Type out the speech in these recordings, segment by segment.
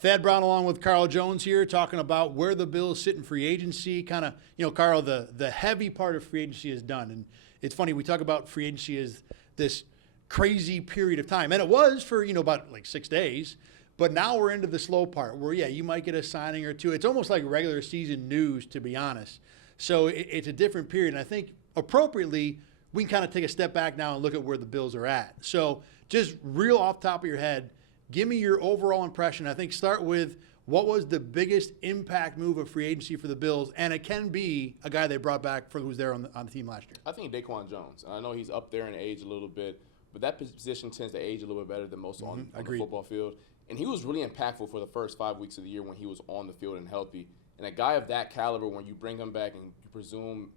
Thad Brown along with Carl Jones here talking about where the Bills sit in free agency. Kind of, Carl, the heavy part of free agency is done. And it's funny, we talk about free agency as this crazy period of time. And it was for, about like 6 days. But now we're into the slow part where, you might get a signing or two. It's almost like regular season news, to be honest. So it's a different period. And I think appropriately, we can kind of take a step back now and look at where the Bills are at. So just real off the top of your head, give me your overall impression. I think start with what was the biggest impact move of free agency for the Bills, and it can be a guy they brought back for who was there on the team last year. I think Daquan Jones. I know he's up there in age a little bit, but that position tends to age a little bit better than most on the football field. And he was really impactful for the first 5 weeks of the year when he was on the field and healthy. And a guy of that caliber, when you bring him back and you presume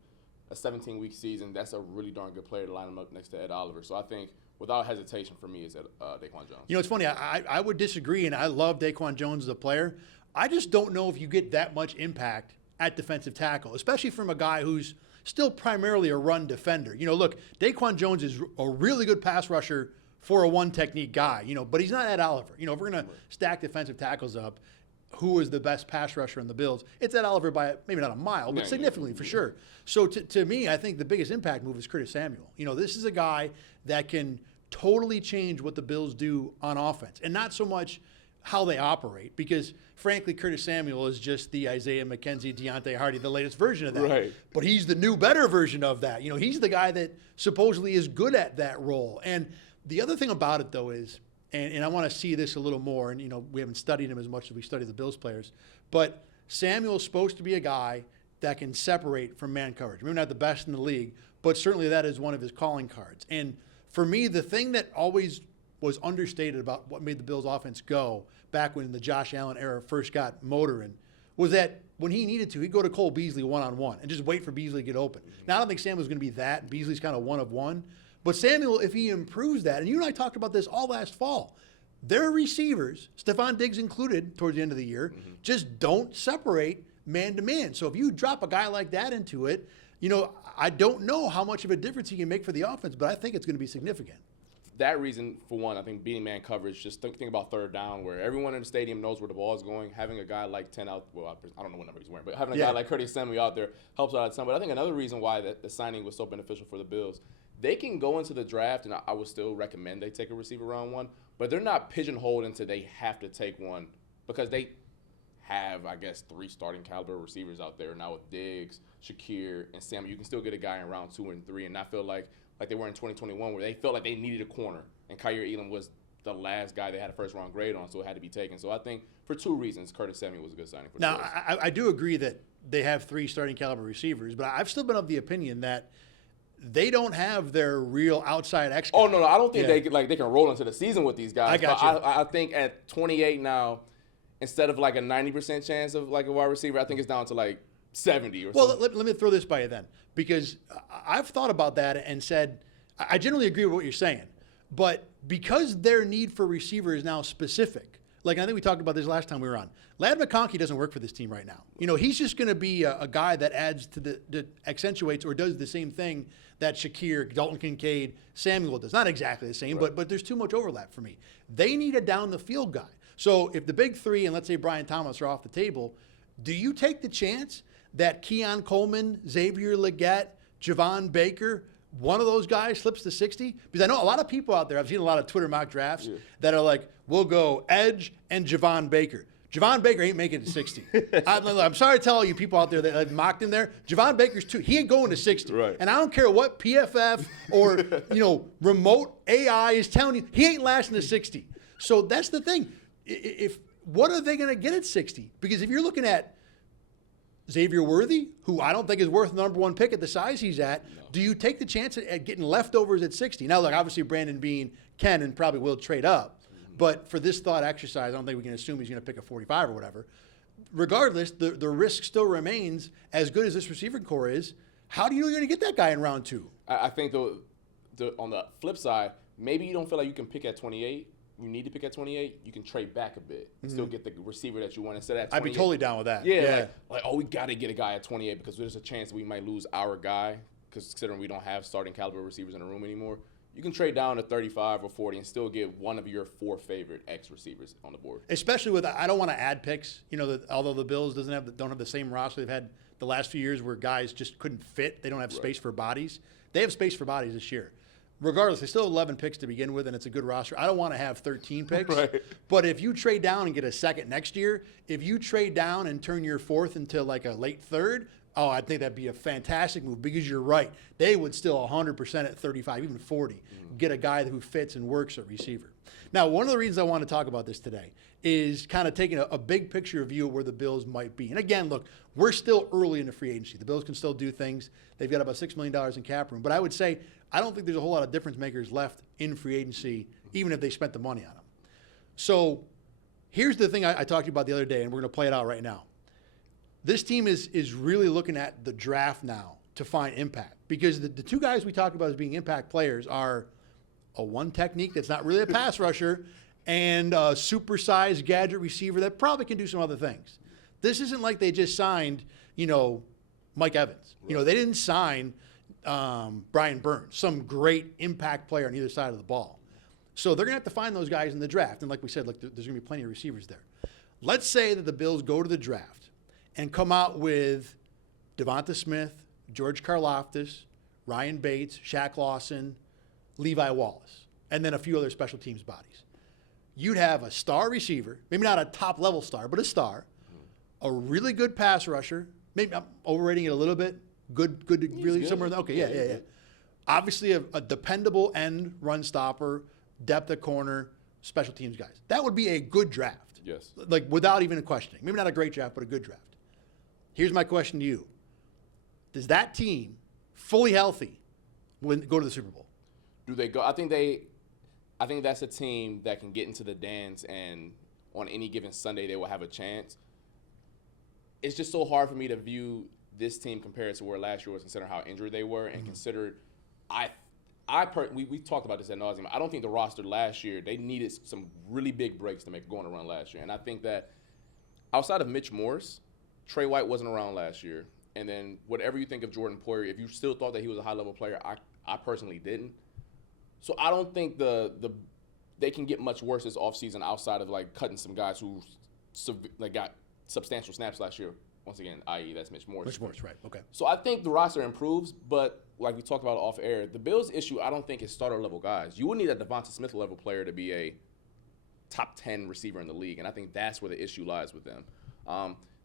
a 17-week season, that's a really darn good player to line him up next to Ed Oliver. So I think without hesitation for me is Daquan Jones. It's funny. I would disagree, and I love Daquan Jones as a player. I just don't know if you get that much impact at defensive tackle, especially from a guy who's still primarily a run defender. Look, Daquan Jones is a really good pass rusher for a one-technique guy, but he's not Ed Oliver. If we're going to stack defensive tackles up, who is the best pass rusher in the Bills? It's Ed Oliver by maybe not a mile, but significantly for sure. So to me, I think the biggest impact move is Curtis Samuel. This is a guy that can totally change what the Bills do on offense, and not so much how they operate, because frankly, Curtis Samuel is just the Isaiah McKenzie, Deontay Hardy, the latest version of that. Right. But he's the new, better version of that. He's the guy that supposedly is good at that role. And the other thing about it, though, is, and I want to see this a little more, and we haven't studied him as much as we study the Bills players, but Samuel's supposed to be a guy that can separate from man coverage. Maybe not the best in the league, but certainly that is one of his calling cards. And for me, the thing that always was understated about what made the Bills offense go back when the Josh Allen era first got motoring was that when he needed to, he'd go to Cole Beasley one-on-one and just wait for Beasley to get open. Now, I don't think Samuel's going to be that. Beasley's kind of one of one. But Samuel, if he improves that, and you and I talked about this all last fall, their receivers, Stephon Diggs included towards the end of the year, just don't separate man-to-man. So if you drop a guy like that into it, I don't know how much of a difference he can make for the offense, but I think it's going to be significant. That reason, for one, I think beating man coverage, just think about third down, where everyone in the stadium knows where the ball is going. Having a guy like 10 out, well, I don't know what number he's wearing, but having a guy like Curtis Samuel out there helps out a ton. But I think another reason why the signing was so beneficial for the Bills, they can go into the draft, and I would still recommend they take a receiver round one, but they're not pigeonholed into they have to take one, because they have, I guess, 3 starting caliber receivers out there now with Diggs, Shakir, and Samuel. You can still get a guy in round 2 and 3 and not feel like they were in 2021, where they felt like they needed a corner, and Kaiir Elam was the last guy they had a first-round grade on, so it had to be taken. So I think for 2 reasons, Curtis Samuel was a good signing for the Bills. Now, I do agree that they have 3 starting caliber receivers, but I've still been of the opinion that they don't have their real outside X guy. Oh, no, I don't think they can roll into the season with these guys. I got you. I think at 28 now, instead of like a 90% chance of like a wide receiver, I think it's down to like 70 or something. Well, let me throw this by you then, because I've thought about that and said, I generally agree with what you're saying, but because their need for receiver is now specific, like I think we talked about this last time we were on, Ladd McConkey doesn't work for this team right now. He's just going to be a guy that adds to that accentuates or does the same thing that Shakir, Dalton Kincaid, Samuel does. Not exactly the same, but there's too much overlap for me. They need a down-the-field guy. So if the big 3, and let's say Brian Thomas, are off the table, do you take the chance that Keon Coleman, Xavier Legette, Javon Baker, one of those guys slips to 60? Because I know a lot of people out there, I've seen a lot of Twitter mock drafts that are like, we'll go Edge and Javon Baker. Javon Baker ain't making it to 60. I'm sorry to tell all you people out there that have mocked him there. Javon Baker's he ain't going to 60. Right. And I don't care what PFF or remote AI is telling you, he ain't lasting to 60. So that's the thing. What are they going to get at 60? Because if you're looking at Xavier Worthy, who I don't think is worth the number 1 pick at the size he's at, do you take the chance at getting leftovers at 60? Now, look, obviously Brandon Beane can and probably will trade up, but for this thought exercise, I don't think we can assume he's going to pick a 45 or whatever. Regardless, the risk still remains. As good as this receiver core is, how do you know you're going to get that guy in round 2? I think on the flip side, maybe you don't feel like you can pick at 28. You need to pick at 28, you can trade back a bit and still get the receiver that you want instead of at 28. I'd be totally down with that. Yeah. Like, we got to get a guy at 28 because there's a chance we might lose our guy, because considering we don't have starting caliber receivers in the room anymore. you can trade down to 35 or 40 and still get one of your 4 favorite X receivers on the board. Especially with, I don't want to add picks. You know, although the Bills don't have the same roster they've had the last few years where guys just couldn't fit. They don't have space for bodies. They have space for bodies this year. Regardless, they still have 11 picks to begin with, and it's a good roster. I don't want to have 13 picks. Right. But if you trade down and get a second next year, if you trade down and turn your 4th into like a late 3rd, oh, I think that'd be a fantastic move because you're right. They would still 100% at 35, even 40, get a guy who fits and works at receiver. Now, one of the reasons I want to talk about this today is kind of taking a big picture view of where the Bills might be. And again, look, we're still early in the free agency. The Bills can still do things. They've got about $6 million in cap room. But I would say I don't think there's a whole lot of difference makers left in free agency, even if they spent the money on them. So here's the thing I talked to you about the other day, and we're going to play it out right now. This team is really looking at the draft now to find impact because the 2 guys we talked about as being impact players are a one technique that's not really a pass rusher and a supersized gadget receiver that probably can do some other things. This isn't like they just signed, Mike Evans. Right. They didn't sign Brian Burns, some great impact player on either side of the ball. So they're going to have to find those guys in the draft. And like we said, look, there's going to be plenty of receivers there. Let's say that the Bills go to the draft and come out with Devonta Smith, George Karlaftis, Ryan Bates, Shaq Lawson, Levi Wallace, and then a few other special teams bodies. You'd have a star receiver, maybe not a top-level star, but a star, a really good pass rusher. Maybe I'm overrating it a little bit. Good, really good. Somewhere. Okay, yeah. Obviously, a dependable end run stopper, depth at corner, special teams guys. That would be a good draft. Yes. Like without even questioning. Maybe not a great draft, but a good draft. Here's my question to you: does that team, fully healthy, go to the Super Bowl? Do they go? I think that's a team that can get into the dance, and on any given Sunday they will have a chance. It's just so hard for me to view this team compared to where last year was, considering how injured they were, and considered we talked about this ad nauseum. I don't think the roster last year, they needed some really big breaks to make going a run last year, and I think that outside of Mitch Morse, Trey White wasn't around last year, and then whatever you think of Jordan Poyer, if you still thought that he was a high level player, I personally didn't. So I don't think they can get much worse this offseason outside of like cutting some guys who got substantial snaps last year. Once again, i.e. that's Mitch Morse. Mitch Morse, right, okay. So I think the roster improves, but like we talked about off air, the Bills' issue I don't think is starter level guys. You would need a Devonta Smith level player to be a top 10 receiver in the league, and I think that's where the issue lies with them.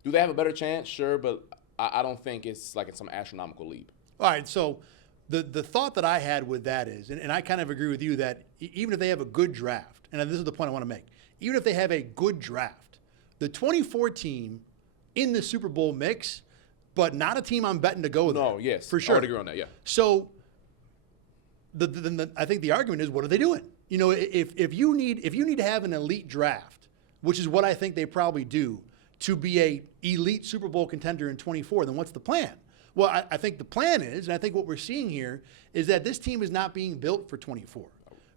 Do they have a better chance? Sure, but I don't think it's like some astronomical leap. All right, so the thought that I had with that is, and I kind of agree with you, that even if they have a good draft, and this is the point I want to make, even if they have a good draft, the 24 team in the Super Bowl mix, but not a team I'm betting to go there. No, yes. For sure. I would agree on that, yeah. So I think the argument is, what are they doing? If you need to have an elite draft, which is what I think they probably do, to be a elite Super Bowl contender in 24, then what's the plan? Well, I think the plan is, and I think what we're seeing here, is that this team is not being built for 24.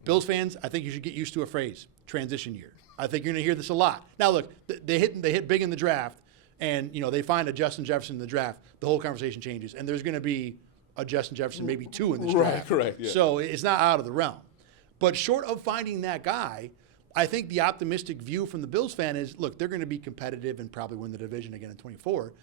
Bills fans, I think you should get used to a phrase, transition year. I think you're going to hear this a lot. Now, look, they hit big in the draft, and they find a Justin Jefferson in the draft, the whole conversation changes, and there's going to be a Justin Jefferson, maybe 2 in this draft. Right, correct. Yeah. So it's not out of the realm. But short of finding that guy, I think the optimistic view from the Bills fan is, look, they're going to be competitive and probably win the division again in 24,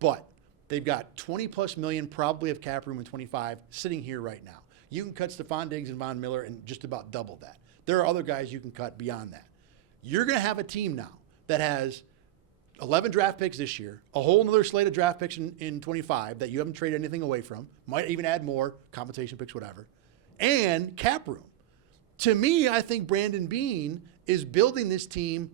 but they've got $20+ million probably of cap room in 25 sitting here right now. You can cut Stephon Diggs and Von Miller and just about double that. There are other guys you can cut beyond that. You're going to have a team now that has 11 draft picks this year, a whole another slate of draft picks in 25 that you haven't traded anything away from, might even add more, compensation picks, whatever, and cap room. To me, I think Brandon Beane is building this team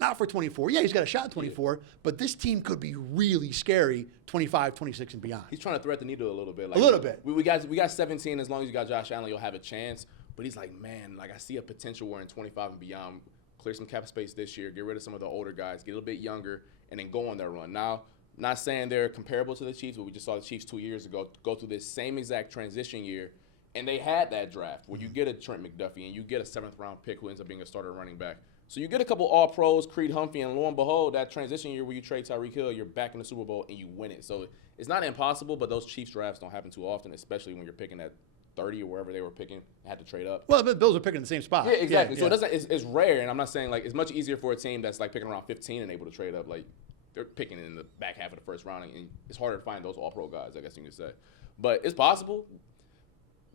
not for 24. Yeah, he's got a shot at 24, but this team could be really scary 25, 26, and beyond. He's trying to thread the needle a little bit. A little bit. We got 17. As long as you got Josh Allen, you'll have a chance. But he's like, man, I see a potential where in 25 and beyond, clear some cap space this year, get rid of some of the older guys, get a little bit younger, and then go on their run. Now, not saying they're comparable to the Chiefs, but we just saw the Chiefs 2 years ago go through this same exact transition year, and they had that draft where you get a Trent McDuffie and you get a 7th-round pick who ends up being a starter running back. So you get a couple All-Pros, Creed Humphrey, and lo and behold, that transition year where you trade Tyreek Hill, you're back in the Super Bowl and you win it. So it's not impossible, but those Chiefs drafts don't happen too often, especially when you're picking at 30 or wherever they were picking, had to trade up. Well, the Bills are picking the same spot. Yeah, exactly. So it doesn't. It's rare, and I'm not saying like it's much easier for a team that's like picking around 15 and able to trade up. Like they're picking in the back half of the first round, and it's harder to find those All-Pro guys, I guess you could say. But it's possible.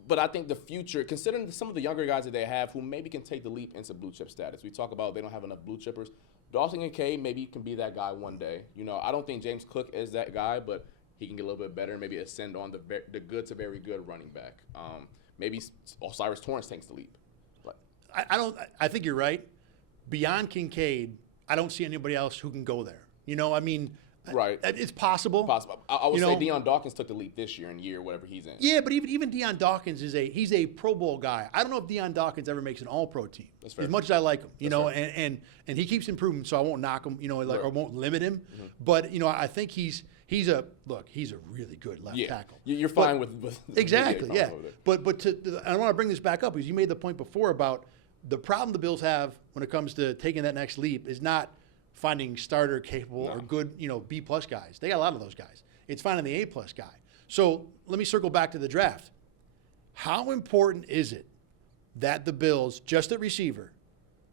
But I think the future, considering some of the younger guys that they have who maybe can take the leap into blue chip status. We talk about they don't have enough blue chippers. Dawson Kincaid maybe can be that guy one day. You know, I don't think James Cook is that guy, but he can get a little bit better, maybe ascend on the good to very good running back. Maybe Osiris Torrance takes the leap. But I think you're right. Beyond Kincaid, I don't see anybody else who can go there. You know, I mean, right. It's possible. I would say Deion Dawkins took the leap this year in year whatever he's in. Yeah, but even Deion Dawkins he's a Pro Bowl guy. I don't know if Deion Dawkins ever makes an All-Pro team. That's fair. As much as I like him, you know, and he keeps improving, so I won't knock him, you know, like, or won't limit him. Mm-hmm. But you know, I think he's a really good left tackle. You're fine with exactly, yeah. But I want to bring this back up because you made the point before about the problem the Bills have when it comes to taking that next leap is not finding starter capable or good, you know, B+ guys. They got a lot of those guys. It's finding the A+ guy. So let me circle back to the draft. How important is it that the Bills, just at receiver,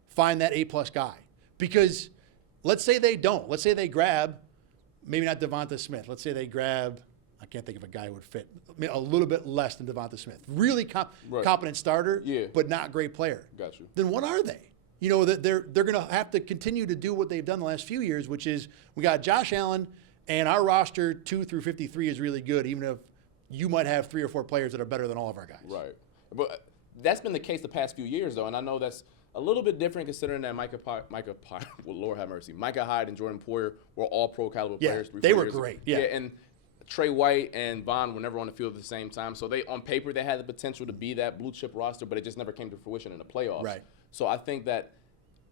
find that A+ guy? Because let's say they don't. Let's say they grab, maybe not Devonta Smith. Let's say they grab, I can't think of a guy who would fit, a little bit less than Devonta Smith. Really competent starter, but not great player. Got you. Then what are they? You know, that they're going to have to continue to do what they've done the last few years, which is we got Josh Allen, and our roster 2 through 53 is really good, even if you might have 3 or 4 players that are better than all of our guys. Right. But that's been the case the past few years, though, and I know that's a little bit different considering that Micah well, Lord have mercy, Micah Hyde and Jordan Poyer were all pro caliber players. They were great. Yeah, and Trey White and Vaughn were never on the field at the same time, so they on paper they had the potential to be that blue chip roster, but it just never came to fruition in the playoffs. Right. So I think that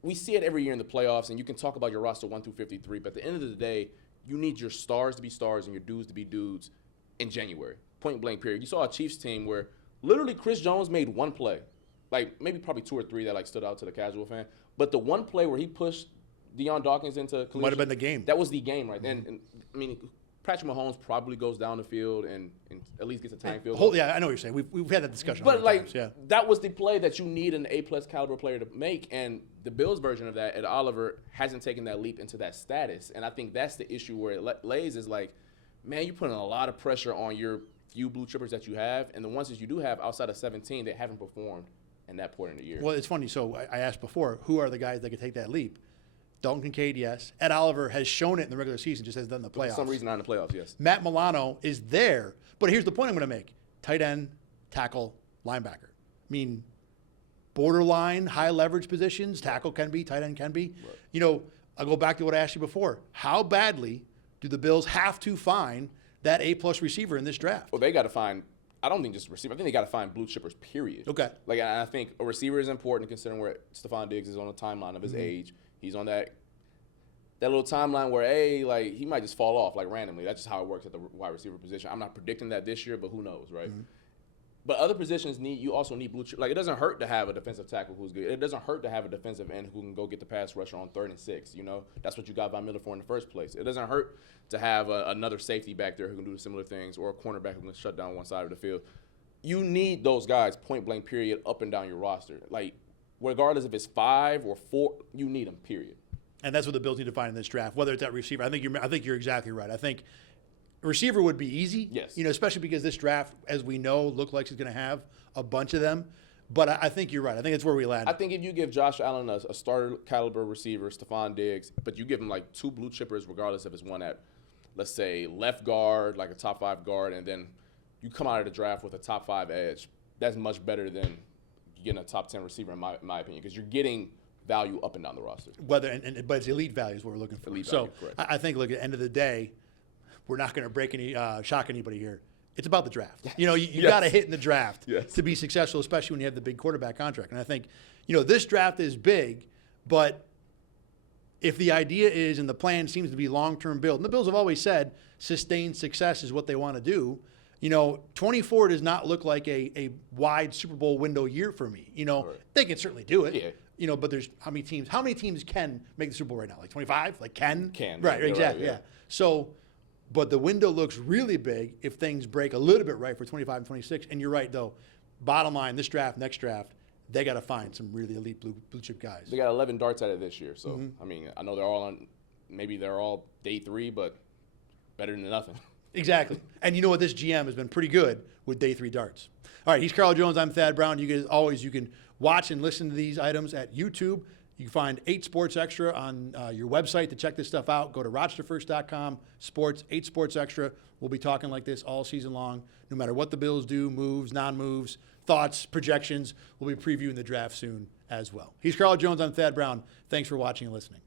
we see it every year in the playoffs, and you can talk about your roster 1 through 53, but at the end of the day, you need your stars to be stars and your dudes to be dudes in January. Point blank period. You saw a Chiefs team where literally Chris Jones made one play, like maybe probably 2 or 3 that like stood out to the casual fan, but the one play where he pushed Deion Dawkins into collision, might have been the game. That was the game, right? Mm-hmm. And I mean, Patrick Mahomes probably goes down the field and at least gets a tying field goal. Yeah, I know what you're saying. We've had that discussion. But like times, yeah. That was the play that you need an A+ caliber player to make, and the Bills version of that, Ed Oliver, hasn't taken that leap into that status. And I think that's the issue where it lays is like, man, you're putting a lot of pressure on your few blue chippers that you have, and the ones that you do have outside of 17 that haven't performed in that point in the year. Well, it's funny. So I asked before, who are the guys that could take that leap? Dalton Kincaid, yes. Ed Oliver has shown it in the regular season, just hasn't done the playoffs. For some reason, not in the playoffs, yes. Matt Milano is there, but here's the point I'm going to make. Tight end, tackle, linebacker. I mean, borderline, high leverage positions, tackle can be, tight end can be. Right. You know, I'll go back to what I asked you before. How badly do the Bills have to find that A+ receiver in this draft? Well, they got to find, I don't think just a receiver. I think they got to find blue chippers, period. Okay. Like, I think a receiver is important considering where Stephon Diggs is on the timeline of his age. He's on that little timeline where, like, he might just fall off, like, randomly. That's just how it works at the wide receiver position. I'm not predicting that this year, but who knows, right? Mm-hmm. But other positions you also need blue chip. Like, it doesn't hurt to have a defensive tackle who's good. It doesn't hurt to have a defensive end who can go get the pass rusher on 3rd and 6, you know? That's what you got Von Miller for in the first place. It doesn't hurt to have another safety back there who can do similar things, or a cornerback who can shut down one side of the field. You need those guys, point blank, period, up and down your roster. Like, regardless if it's 5 or 4, you need them, period. And that's what the Bills need to find in this draft, whether it's at receiver. I think you're exactly right. I think receiver would be easy. Yes. You know, especially because this draft, as we know, looks like it's going to have a bunch of them. But I think you're right. I think it's where we land. I think if you give Josh Allen a starter caliber receiver, Stephon Diggs, but you give him like 2 blue chippers, regardless if it's one at, let's say, left guard, like a top 5 guard, and then you come out of the draft with a top 5 edge, that's much better than getting a top 10 receiver, in my opinion, because you're getting value up and down the roster. But it's elite value is what we're looking for. Elite value, correct. I think, look, at the end of the day, we're not going to shock anybody here. It's about the draft. You know, you yes. got to hit in the draft yes. to be successful, especially when you have the big quarterback contract. And I think, you know, this draft is big, but if the idea is and the plan seems to be long-term build, and the Bills have always said sustained success is what they want to do, you know, 24 does not look like a wide Super Bowl window year for me. You know, right. They can certainly do it. Yeah. You know, but there's how many teams can make the Super Bowl right now? Like 25? Like can? Right, exactly. Right, yeah. So, but the window looks really big if things break a little bit right for 25 and 26. And you're right, though. Bottom line, this draft, next draft, they got to find some really elite blue chip guys. They got 11 darts at it this year. So, I mean, I know maybe they're all day 3, but better than nothing. Exactly. And you know what? This GM has been pretty good with day 3 darts. All right, he's Carl Jones. I'm Thad Brown. You guys, always, you can watch and listen to these items at YouTube. You can find 8 Sports Extra on your website to check this stuff out. Go to RochesterFirst.com, sports, 8 Sports Extra. We'll be talking like this all season long, no matter what the Bills do, moves, non-moves, thoughts, projections. We'll be previewing the draft soon as well. He's Carl Jones. I'm Thad Brown. Thanks for watching and listening.